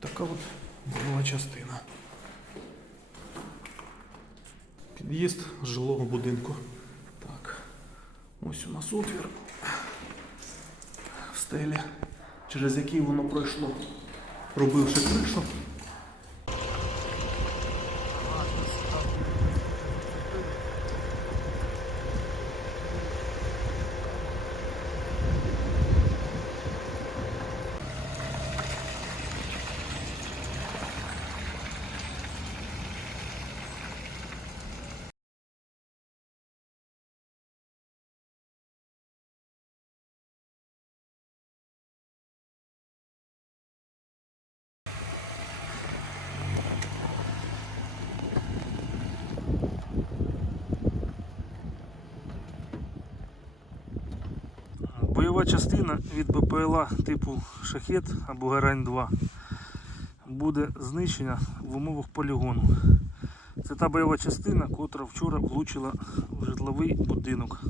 Така от була частина. Під'їзд жилого будинку. Так. Ось у нас отвір в стелі, через який воно пройшло, пробивши кришу. Бойова частина від БПЛА типу Шахет або Гарань-2 буде знищена в умовах полігону. Це та бойова частина, котра вчора влучила в житловий будинок.